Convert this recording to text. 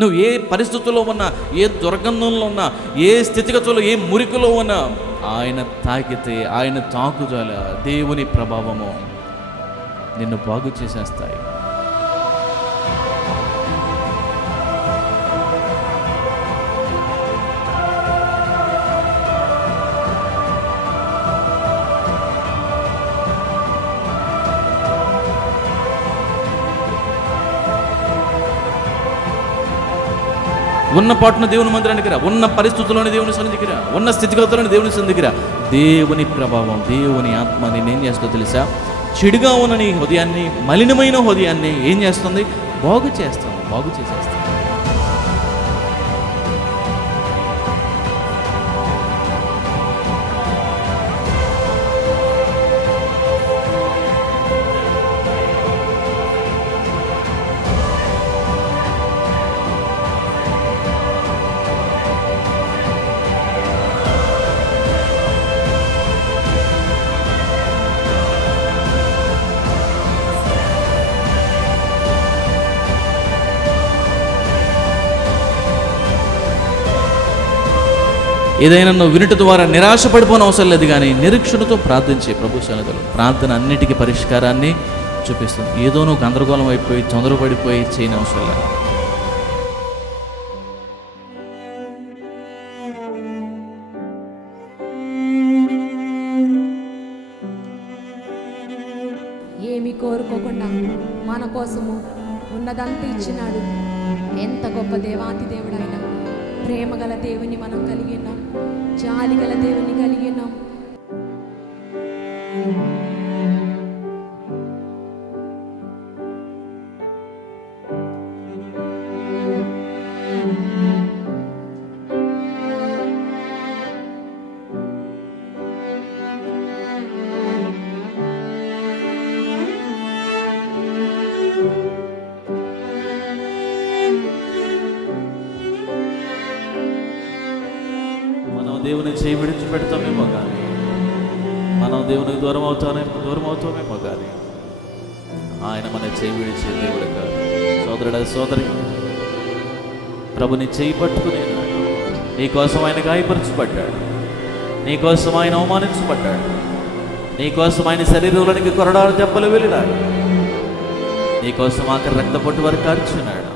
నువ్వు ఏ పరిస్థితుల్లో ఉన్నా, ఏ దుర్గంధంలో ఉన్నా, ఏ స్థితిగతుల్లో, ఏ మురికిలో ఉన్నా, ఆయన తాకితే, ఆయన తాకుదల, దేవుని ప్రభావము నిన్ను బాగు చేసేస్తాయి. ఉన్న పాటున దేవుని మందిరానికి రా, ఉన్న పరిస్థితుల్లోని దేవుని సన్నిధికి రా, ఉన్న స్థితిగతులను దేవుని సన్నిధికి రా. దేవుని ప్రభావం, దేవుని ఆత్మ నేనేం చేస్తుందో తెలుసా? చెడుగా ఉన్న నీ హృదయాన్ని, మలినమైన హృదయాన్ని ఏం చేస్తుంది? బాగు చేస్తుంది, బాగు చేసేస్తుంది. ఏదైనా నువ్వు వినుట ద్వారా నిరాశపడిపోని అవసరం లేదు, కానీ నిరీక్షణతో ప్రార్థించే ప్రభు సన్నిధిలో ప్రార్థన అన్నిటికీ పరిష్కారాన్ని చూపిస్తుంది. ఏదో నువ్వు గందరగోళం అయిపోయి తొందరపడిపోయి చేయని అవసరం లేదు. ఏమి కోరుకోకుండా మన కోసము ఉన్నదంతా ఇచ్చినాడు. ఎంత గొప్ప దేవాతి దేవుడైనా, ప్రేమ గల దేవుని మనం కలిగి ఉన్నాం, జాలి గల దేవుని కలిగి ఉన్నాం. దేవుని చేయి విడిచిపెడతామేమో కానీ, మనం దేవునికి దూరం అవుతామేమో కానీ, ఆయన మన చేయి విడిచే దేవుడు కాదు. సోదరుడా, సోదరి, ప్రభుని చేయి పట్టుకునేనాడు. నీకోసం ఆయన గాయపరచబడ్డాడు, నీకోసం ఆయన అవమానించబడ్డాడు, నీకోసం ఆయన శరీరంలోనికి కొరడాలు దెబ్బలు వెళ్ళినాడు, నీకోసం ఆఖరి రక్తపొట్టు వరకు కార్చున్నాడు.